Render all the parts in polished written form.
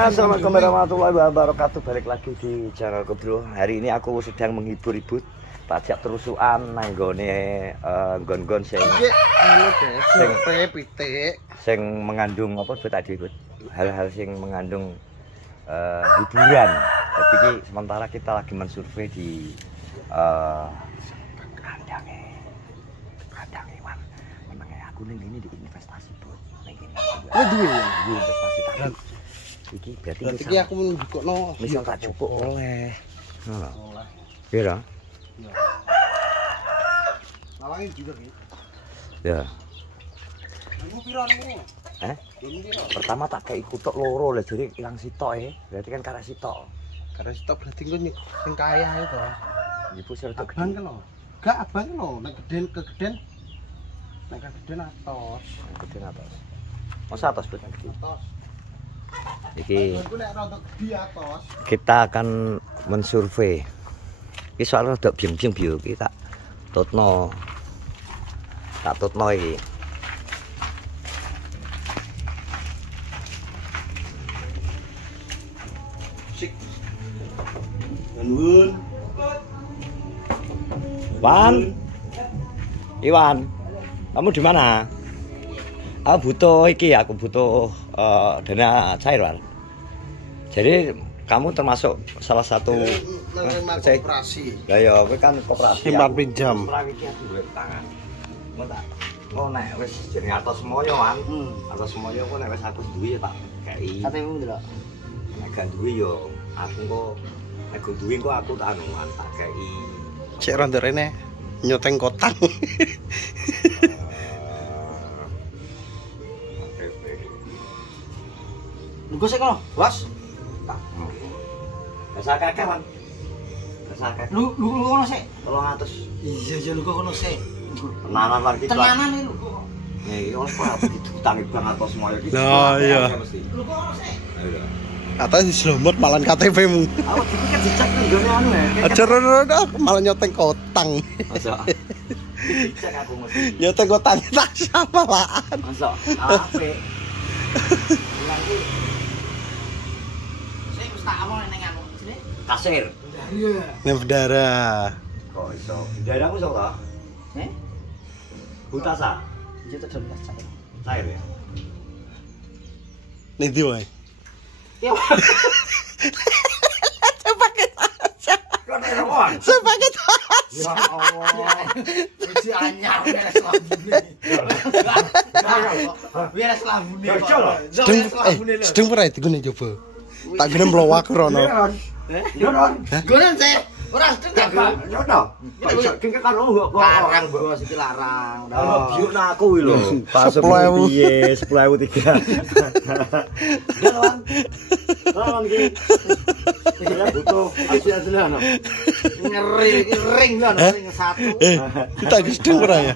Assalamualaikum warahmatullahi wabarakatuh. Balik lagi di channelku bro. Hari ini aku sedang menghibur ibu pajak terusukan nanggone gon-gon sing mengandung apa buat tadi Bud? Hal-hal sing mengandung hiburan. Tapi sementara kita lagi mensurvei di kandangnya Iwan. Memangnya aku ning ini di investasi Bud. Ning ini. Duwe ya? Di investasi tadi. Iki berarti aku menjukukno misal tak jupuk oleh. Ngono. Pira? Iya. Lawangin juga iki. Ya. Nemu pira nemu? Pertama tak kei kutuk loro lah jadi ilang sitok berarti kan karek sitok. Karena sitok berarti engko sing kaya itu. Ibu sing rada Abang kan lho. Gak abang lho, nek kegeden atos. Gede atas. Masa atas betul iki. Atos. Iki Aku nek rada gede atos. kita akan mensurvei. Iki soal rada biung-biung bio iki tak tutno. Tak tutno iki. Sik. Nuwun. Iwan, kamu di mana? Aku butuh dana cair, Wan. Jadi kamu termasuk salah satu koperasi. Ya ya, kowe kan koperasi. Simpan pinjam. Tangan. Oh nek wis jenenge atos semoyo, Wan. Atos semoyo kok nek wis aku duwe tak kei. Katemu ndelok. Nek gak duwe yo aku kok nek duwe kok aku tak anuan tak kei. Cek ronde rene nyoteng kotang. Lu sik kono, Bos. Biasa kakek, Wan. Biasa kakek. Lu kono sik. 300. Iya, lu kono sik. Tenanan lagi. Tenanan iki lu. Nih, oleh kok diutangi bang atau semuanya gitu. Lah iya. Lu kok ono sih? Iya. Katanya diselomot malah KTP-mu. Awak dipikir dicek nggone anu ya. Aja malah nyoteng kotang. Masa. Dicek aku mesti. Nyoteng kotang tak sama lah. Masa. Ape. Lagi. Saya mesti tak awal neng anu sini. Kasir. Iya. Nek bedara. Kok iso? Dadamu iso ta? Butasa. Itu udah belas cair. Cair ya. Nek ndi wae? Ya. Sepaket aja. Kok nek roan? Sepaket Ya Allah. Uji anyar beres lambune. Beres lambune. Sedeng ora digone coba. Tak gene mlowak rono. Yo Ron. Gonen sih. Ora sedeng gak, Bang? Yo to. Kok iso kengke karo kok. Larang, Bos, iki larang. Oh, biuk nak aku kuwi lho. 10.000 piye? 10.003. Ya, Wan. Tolong iki. Saya butuh asli ana. Ngeri iki ring lho, ring satu. Kita sedeng ora ya?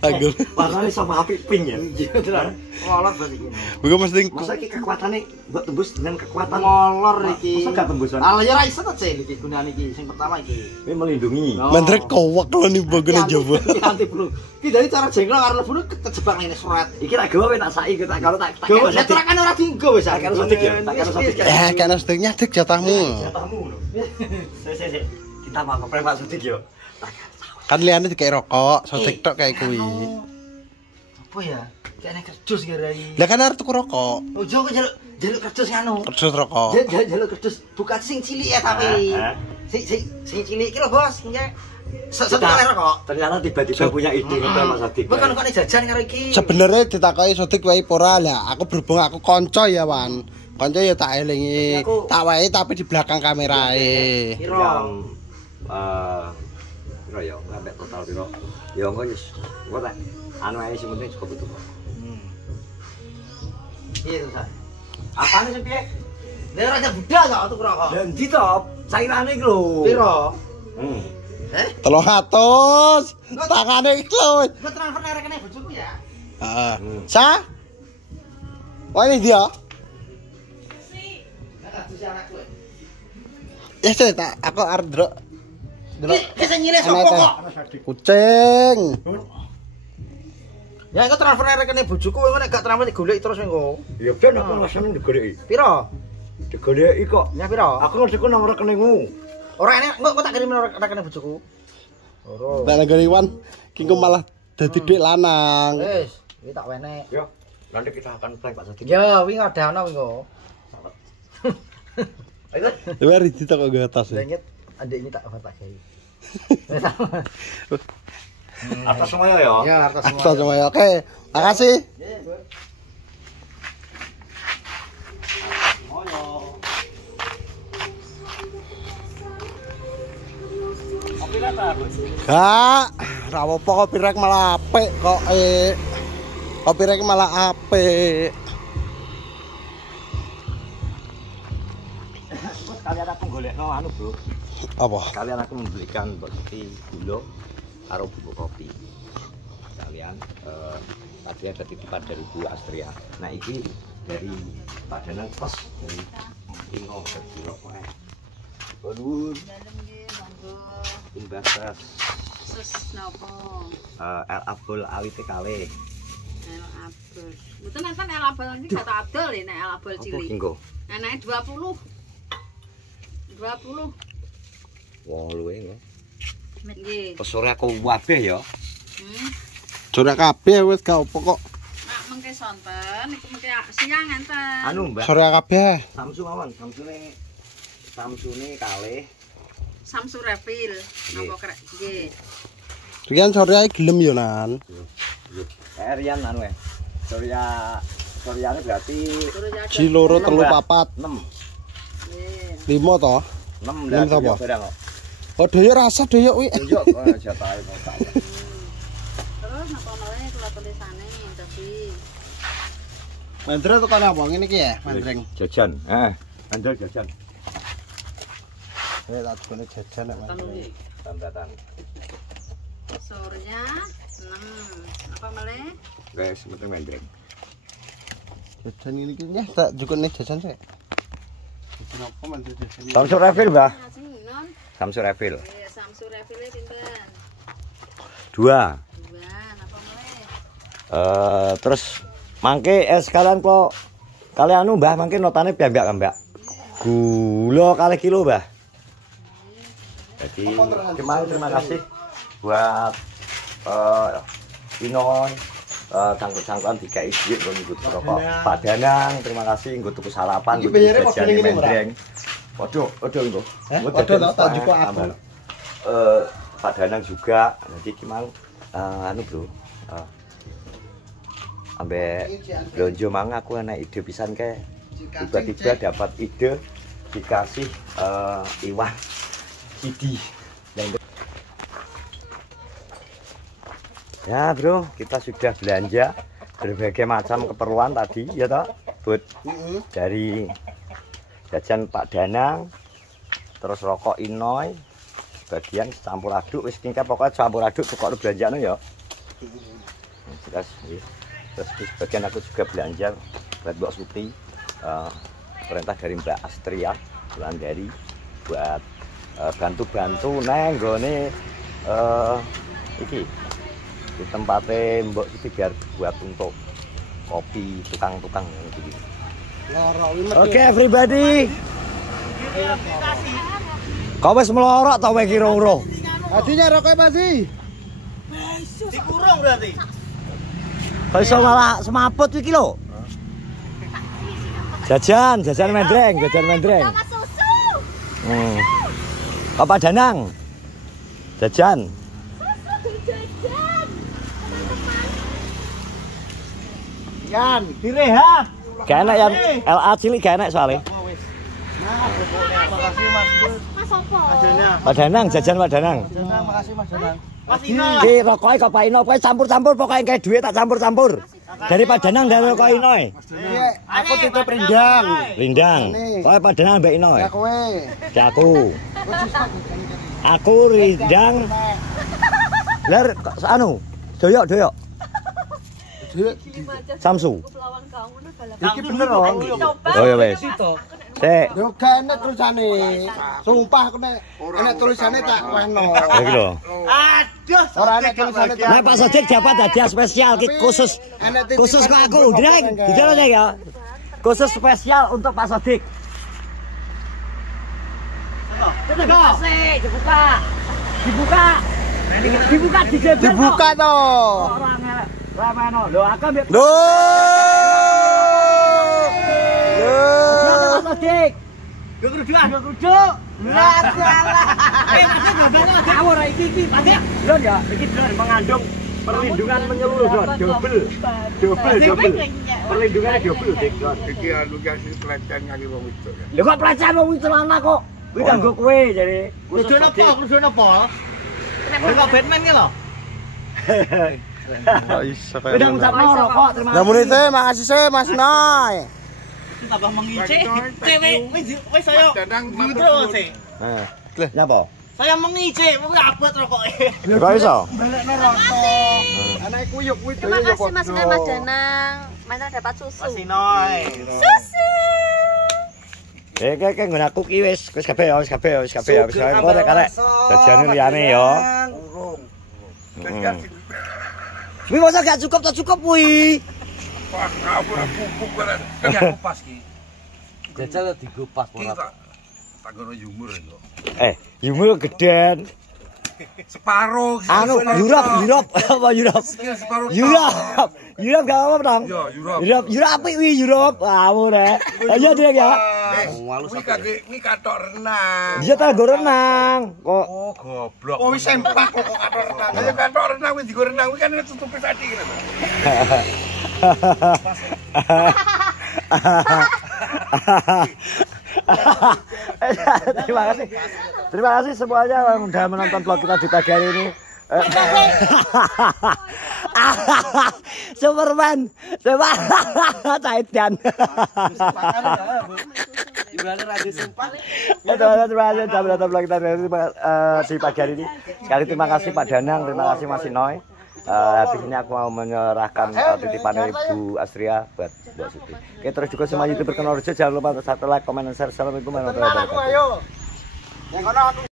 Agel. Warnane sama apik pink ya. Iya, tenan. Ngolor berarti iki. Bukan mesti Masa iki kekuatane mbok tembus dengan kekuatan Ngolor iki. Masa gak tembus, Wan? Ala ya ra iso ta, Cek, iki gunane iki sing pertama iki. Ini melindungi. mandrek kowak lho nih bagone coba. Nanti bro. Iki dari cara jengkel karo lebune kejebak nang surat. Iki tak gawe tak saiki tak karo tak. Lah terakan ora dienggo wis. Tak karo sodik ya. Tak karo sodik. Karena sedeng nyadik jatahmu. Jatahmu lho. Sik. Kita mau preman sodik yo. Kan liane dikei rokok, so TikTok kayak kuwi. Apa ya? Kayaknya kerdus garai. Lah kan arep tuku rokok. Ojo kok jaluk kerdus nganu. Kerdus rokok. Jaluk kerdus bukan sing cilik ya tapi. Sing cilik iki lho, Bos. Nggih. Satu rokok. Ternyata tiba-tiba punya ide ngono Mas Sodik. Bukan kok jajan karo iki. Sebenarnya ditakoki Sodik wae ora lah. Aku berhubung aku kanca ya, Wan. Kanca ya tak elingi. Tak wae tapi di belakang kamerae. Piro? Piro ya, sampai total piro. Ya engko wis. Engko tak anu ae sing penting cukup itu. Iya to, Sa. Apane sing piye? Lah ora budal kok tuku rokok. Lah endi to? Cairane iki lho. Piro? 300. Tangane iki lho. Gua transfer nang rekening bojoku ya. Heeh. Sa? Wah ini dia. Ya tak aku arep ndrok. Ki sing nyilih sapa kok? Kucing. Ya engko transfer nang rekening bojoku kowe nek gak transfer digoleki terus engko. Ya ben aku rasane digoleki. Piro? digoleki kok. Ya piro? Aku ngedekno nomor rekeningmu. Ora enek, engko tak kirim nomor rekening bojoku. Ora. Tak nggone Iwan, ki engko malah dadi dhuwit lanang. Wis, iki tak wenek. Yo, nanti kita akan prank Pak Sodik. Yo, wingi ada ana wingi. Ayo. Luar iki tak kok gatas. Lengit adik ini tak gawe. Atas semuanya ya. Ya, atas semua. Atas semua. Oke, makasih. Gak, ra apa kopi rek malah apik kok kopi rek malah apik. Kalian aku golekno anu, Bro. Apa? Kalian aku membelikan seperti gula karo bubuk kopi. Kalian tadi ada titipan dari Bu Astria. Nah, ini dari Padanan Pos dari Ingo berkilo kok. Waduh. Imbasas. Sus napa? El Abdul Ali TKL. El Abdul. Mboten enten El Abdul iki gak tak adol nek El Abdul cilik. Apa Enake 20. 20. Wong luwe ya. Nggih. Sore aku wabeh ya. Sore kabeh wis gak apa kok. Nak mengke sonten iku mengke siang enten. Anu, Mbak. Sore kabeh. Samsung mawon, Samsune kalih. Samsung refill. Napa krek nggih. Rian sore ae gelem yo nan. Rian anu Soryane berarti Ji loro telu papat 6. Nggih. 5 to. 6 Enam dah apa? barang kok. Oh doyok rasa doyok wi. Tunjuk jatahe mau tak. Terus napa malih kula tulisane tapi Mandre tekan apa ngene iki ya, mandreng. Jajan. Andel jajan. Tak tukune jajan nek mandreng. Tambatan. Surya 6. Apa malih? Guys, sebentar mendreng. Jajan ini ki nyah tak jukune jajan sik. Jajan apa mandre jajan? Samsung refill, Mbah. Sing non. Samsung refill. Nggih, Samsung refill pinten? 2. 2. Napa malih? Terus mangke sekalian kok kalian anu Mbah mangke notane piyambak kan, Mbak. Gula kali kilo, Mbah. Jadi terima kasih buat Inoy cangkuk-cangkukan dikai duit nggo rokok. Pak Danang terima kasih nggo tuku sarapan nggo jajan mendreng. Waduh nggo. Waduh tak juko apa. Pak Danang juga nanti ki mang anu Bro. Ambek blonjo mang aku enak ide pisan kae. Tiba-tiba dapat ide dikasih Iwan CD. Ya Bro, kita sudah belanja berbagai macam keperluan tadi ya toh, Bud. Dari jajan Pak Danang, terus rokok Inoy, sebagian campur aduk, wis tingkat pokoknya campur aduk pokoknya belanjaan ya. Terus sebagian aku juga belanja buat Mbak Suti, perintah dari Mbak Astria, Wulandari buat bantu-bantu neng gone iki di tempatnya Mbak Suti biar buat untuk kopi tukang-tukang gitu. Oke everybody. Kau wis melorok tau wae kira-kira. Adinya rokok pasti. Dikurung berarti. Kau iso malah semaput iki lho. Jajan mendreng. Sama susu. Kau Pak Danang. Jajan. Yan, direhat. Gak enak yang LA cilik gak enak soalnya. Makasih Mas. Mas opo? Pak Danang, jajan Pak Danang. Makasih Mas Danang. Mas Iki rokoknya kok Pak Ino, kowe campur-campur pokoknya kayak duit tak campur-campur. Dari Pak Danang dan rokok Inoy. Aku titip rindang. Rindang. Kowe Pak Danang mbak Inoy. Ya kowe. Ya aku. Aku rindang. Ler anu, doyok. Samsu. Iki bener loh. Oh ya wes. Sik. Yo gak enak tulisane. Sumpah aku nek enak tulisane tak weno. Iki lho. Aduh, Ora enak tulisane tak. Nek Pak Sodik dapat hadiah spesial ki khusus kok aku, Dreng. Dijalane ya. Khusus spesial untuk Pak Sodik. Dibuka dijebel. Dibuka toh. Ora ngelek. Rameno. Lho aku mbek. Loh. Dik. Yo keruduk. Lah salah. Masih gambarnya ngawur iki Pak. Lho ya, iki mengandung perlindungan menyeluruh, Don. Double. Perlindungannya double, Dik. Iki anu ki asli pelecehan kali wong itu. Lho kok pelecehan wong celana kok. Kuwi kanggo kowe jare. Keruduk napa? Kok Batman ki lho. Kok iso Kowe udah ngucapno rokok, terima Lah muni teh makasih sih Mas Noy. Tambah mengice. Cewek wis saya ngudro sih. Heeh. Nyapa? Saya mengice, wis abot rokoke. Lho kok iso? Balekno rokok. Anake kuyuk kuwi Terima kasih Mas Noy, Mas Danang. Mana dapat susu? Mas Noy. Susu. Kayak nggon aku ki wis kabeh ya, wis kabeh. Engko rek arek jajane liyane ya. urung. Kuwi masa gak cukup kuwi. Wah, ora pupuk ora. Kan pas ki. Jajal digupas Ki tak ngono yumur kok. Yumur geden. Separo. Anu, Europe. Apa Europe? Separo. Europe gak apa-apa, Dong. Yo, Europe. Europe apik wi Europe. Amun ya. Ayo Dik ya. Kuwi katok renang. Dia tak go renang. Kok Oh, goblok. Oh, wis sempak kok katok renang. Ayo katok renang wis digo renang kuwi kan tutupe tadi kene. Terima kasih semuanya yang sudah menonton vlog kita di pagi hari ini. Superman, Titan. Terima kasih sudah menonton vlog kita di pagi hari ini. Sekali terima kasih Pak Danang, terima kasih Mas Noy. Habis ini aku mau menyerahkan titipan Ibu Astria buat Mbak Siti. Oke, terus juga semua YouTuber Kenal Rejo, jangan lupa untuk like, comment, dan share. Assalamualaikum warahmatullahi wabarakatuh.